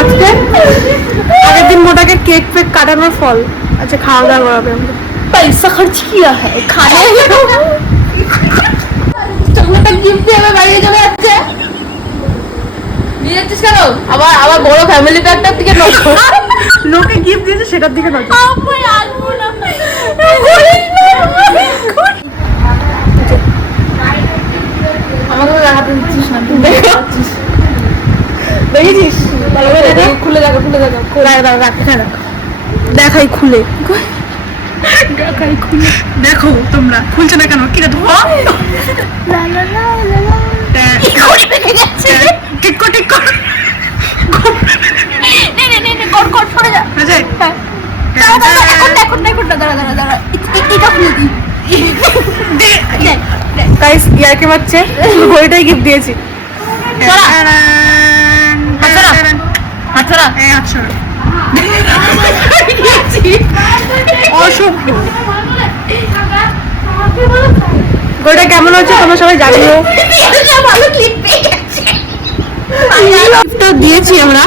আজকে আগের দিন মোটাকে কেক ফেক কাটানোর ফল। আচ্ছা খাওয়া দাওয়া করাবে আমাকে। পয়সা খরচ কিয়া হ্যাঁ খানে চকলেটটা গিফট দিয়ে আমার বাড়ি চলে যাচ্ছে। নিয়ে যাচ্ছিস কেন? আবার আবার বড় ফ্যামিলি প্যাকটার দিকে নজর। লোকে গিফট দিয়েছে সেটার দিকে নজর। আমি আনবো না। আমাকে দেখাতে দিচ্ছিস না। দেখেছিস? খুলে দেখা খুলে দেখা দেখাই খুলে দেখাই খুলে দেখো তোমরা খুলছে না কেন? কিরে ধোয়া টিক্কো টিক্কো ইয়ারকে মারছে ঘড়িটাই গিফট দিয়েছি। গোটা কেমন হচ্ছে তোমরা সবাই জানিও। দিয়েছি আমরা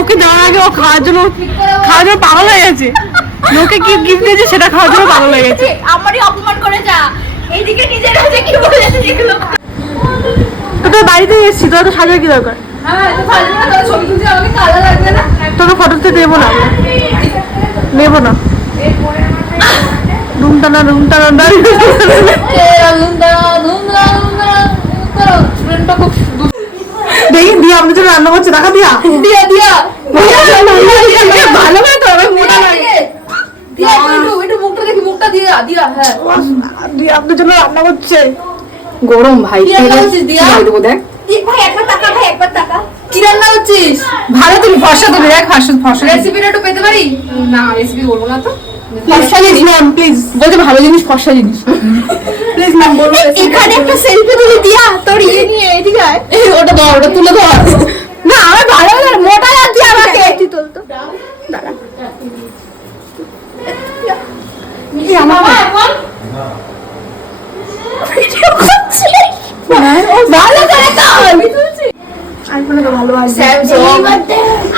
ওকে দেওয়ার আগে ও খাওয়ার জন্য পাগল হয়ে গেছে। লোকে কি গিফট দিয়েছে সেটা খাওয়ার জন্য পাগল হয়ে গেছে। আমারই অপমান করে যা এইদিকে নিজের হাতে কি বলেছে যেগুলো তো তোর বাড়িতে এসেছি তোরা তো সাজার কি দরকার? তোকে ফটোতে দেবো না নেবো না। ধুমটানা ধুমটানা দেখি দিয়া আমাদের জন্য রান্না করছে। দেখা দিয়া দিয়া দিয়া ভালো করে তো মোটা লাগে মুখটা দেখি মুখটা দিয়া দিয়া হ্যাঁ দিয়া আপনাদের জন্য রান্না করছে। গরম ভাই দেবো দেখ ভাই একবার টাকা ভাই একবার টাকা কি রান্না করছিস? ভালো তুমি ফর্সা তুমি দেখ ফর্সা রেসিপিটা একটু পেতে পারি? না রেসিপি বলবো না তো। ফর্সা জিনিস ম্যাম প্লিজ বলতে ভালো জিনিস ফর্সা জিনিস প্লিজ ম্যাম বলবো। এখানে একটা সেলফি তুলে দিয়া তোর ইয়ে নিয়ে এদিকে আয়। ওটা দাও ওটা তুলে দাও না আমার ভালো লাগে মোটা লাগছে আমাকে। তুই তুল তো দাঁড়া এই আমার বল ভিডিও করছিস ভালো করে তো আমি তুলছি আইফোনে তো ভালো আছে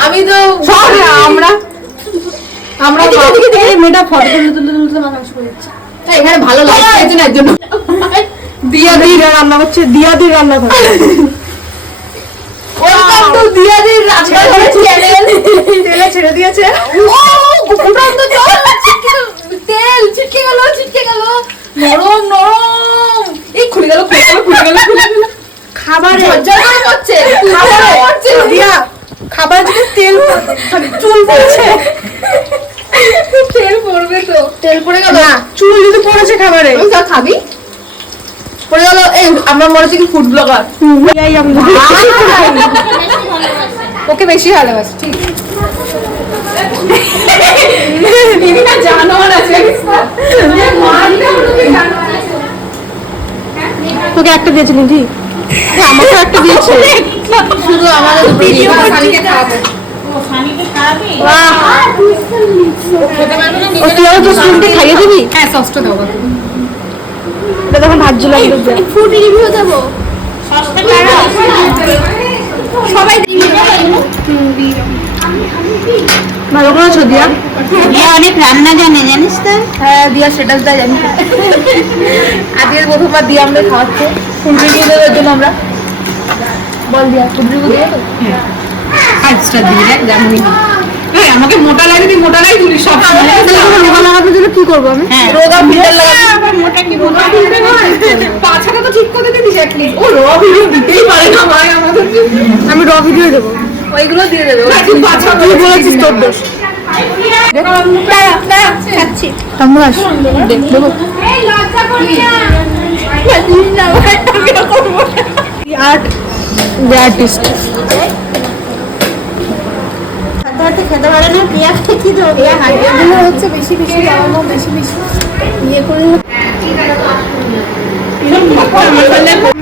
আমি তো সব আমরা দিকে মেয়েটা ফটো তুলতে মাথা নষ্ট করে যাচ্ছে। এখানে ভালো লাইট আছে না এর জন্য দিয়া দি রান্না করছে। দিয়া দি রান্না করছে ওরকম তো দিয়া দি রান্না করে চ্যানেল তেলে ছেড়ে দিয়েছে। ও ওটা তো তেল ছিটকে গেল নরম নরম এই খুলে গেল খাবারে মজা করে হচ্ছে খাবারে হচ্ছে দিয়া খাবার যদি তেল চুল পড়ছে তেল পড়বে তো তেল পড়ে গেল না চুল যদি পড়েছে খাবারে যা খাবি পড়ে গেল। এই আমরা মনে হচ্ছে কি ফুড ব্লগার ওকে বেশি ভালোবাসি ঠিক জানোয়ার আছে তোকে একটা দিয়েছিলি জি আমাকে একটা দিয়েছে শুধু আমাদের খাইয়ে দিবি। হ্যাঁ সসটা দেবো এটা তখন ভাজ্য লাগবে ফুড রিভিউ দেবো সবাই ভালো করেছো দিয়া দিয়া অনেক রান্না জানে জানিস তো। হ্যাঁ দিয়া সেটা জানি আজকের প্রথমবার দিয়া আমরা খাওয়াচ্ছে ফুড রিভিউ দেওয়ার জন্য আমরা বল দিয়া ফুড রিভিউ দিয়ে তো 5 স্টার দিয়ে দেখ জানি আমাকে মোটা লাগে তুই মোটা লাগে তুই সব রোগা লাগাতে দিলে কি করবো আমি? রোগা ফিল্টার লাগাবো মোটা কি মোটা ফিল্টার নয় পাছাটা তো ঠিক করে দিবি অ্যাটলিস্ট। ও র ভিডিও দিতেই পারে না ভাই আমাদের আমি র ভিডিও দেবো ওইগুলো দিয়ে দেবো তুই পাছা তুই বলেছিস তোর দোষ খাচ্ছি আমরা দেখবো এই লজ্জা করবি না আর্ট দ্য আর্টিস্ট খেতে পারে না পেঁয়াজ কি দেবো এগুলো হচ্ছে বেশি বেশি বেশি বেশি ইয়ে করে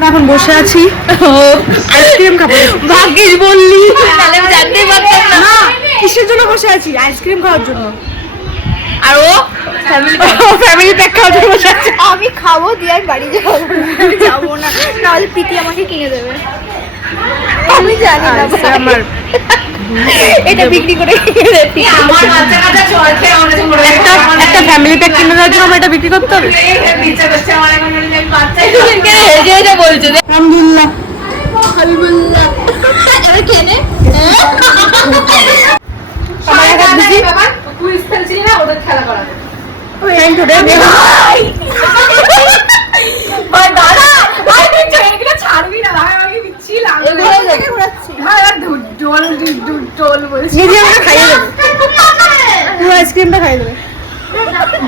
এখন বসে আছি আইসক্রিম খাবো ভাগ্যিস বললি তাহলে আমি জানতেই পারতাম না কিসের জন্য বসে আছি আইসক্রিম খাওয়ার জন্য। আর ও ফ্যামিলি প্যাক খাওয়ার জন্য বসে আছে। আমি খাবো দিয়ে বাড়ি যাবো না নাহলে পিটি আমাকে কিনে দেবে। আমি জানি না আমার এটা বিক্রি করে আমার বাচ্চা কাচ্চা চল খেয়ে আমার কাছে মনে হয় একটা ফ্যামিলি প্যাক কিনে দেওয়ার জন্য আমার এটা বিক্রি করতে হবে। ইচ্ছা করছে আমার এখন মনে হয় বাচ্চাই এটা বলছে আলহামদুলিল্লাহ। হাবিবুল্লাহ এটা কেনে আমার একটা দিদি বাবা কুইজ খেলছিলি না ওদের খেলা করাবে থ্যাংক ইউ রে। ভাই দাদা ভাই তুই ট্রেনটা ছাড়বি না ভাই আমাকে বিচ্ছিল এগুলো দেখে ঘোরাচ্ছি ভাই আর ডোল বলছি নিজে আমাকে খাইয়ে দেবে, পুরো আইসক্রিমটা খাইয়ে দেবে।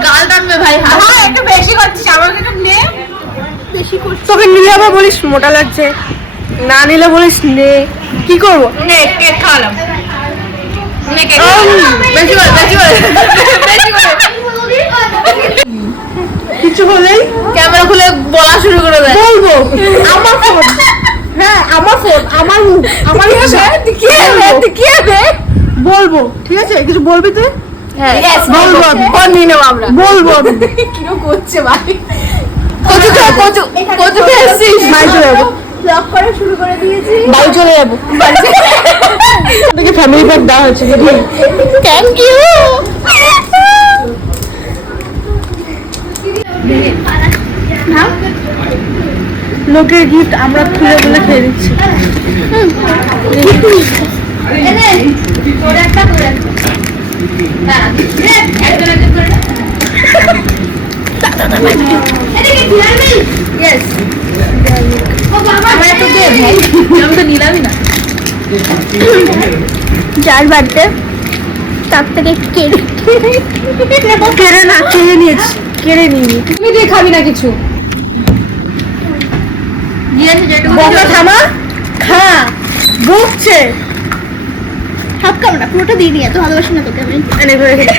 গাল টানবে ভাই ভাই একটু বেশি করছিস আমাকে একটু নে বেশি করছে তোকে নিলে আবার বলিস মোটা লাগছে, না নিলে বলিস নে, কি করবো? নে কেক খাওয়ালাম নে কেক বেশি বল বেশি বল বেশি বল কিছু হলেই ক্যামেরা খুলে বলা শুরু করে দেয় বলবো আমার ফোন, হ্যাঁ আমার ফোন, আমার মুখ, আমার ভাষা, কি হবে বলবো। ঠিক আছে, কিছু বলবি তুই? হ্যাঁ বলবো আমি। ফোন নিয়ে নেবো আমরা বলবো আমি। কিরকম করছে ভাই কচু খা কচু কচু খেয়েছিস বাড়ি চলে যাবো, ব্লগ করা শুরু করে দিয়েছি বাড়ি চলে যাবো। তোকে ফ্যামিলি প্যাক দেওয়া হচ্ছে, বুঝলি? থ্যাংক ইউ লোকের গিফট আমরা খুলে বলে খেয়ে দিচ্ছি। তোর একটা তোর একটা হ্যাঁ একজন একজন করে এদিকে দিলাম ইয়েস ও বাবা আমরা তো দে ভাই আমি তো নিলামই না যার বাড়িতে তার থেকে কেড়ে না, খেয়ে নিয়েছি, কেড়ে নিয়ে তুই দিয়ে খাবি না কিছু। দিয়েছে যেটুকু বকা থামা, খা, বকছে। সব খাবো না পুরোটা দিয়ে নিয়ে এত ভালোবাসি না তোকে আমি এনে ধরে খেয়ে।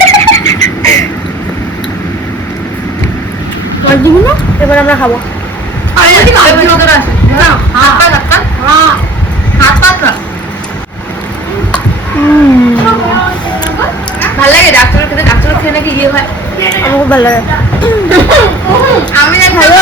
আর দিব না, এবার আমরা খাবো। আরে কি ভালো করে আছে না হাত পা ধাক্কা হাত পা না ভালো লাগে ডাক্তার খেতে ডাক্তার খেয়ে নাকি ইয়ে হয় আমার খুব ভালো লাগে। আমি না খাবো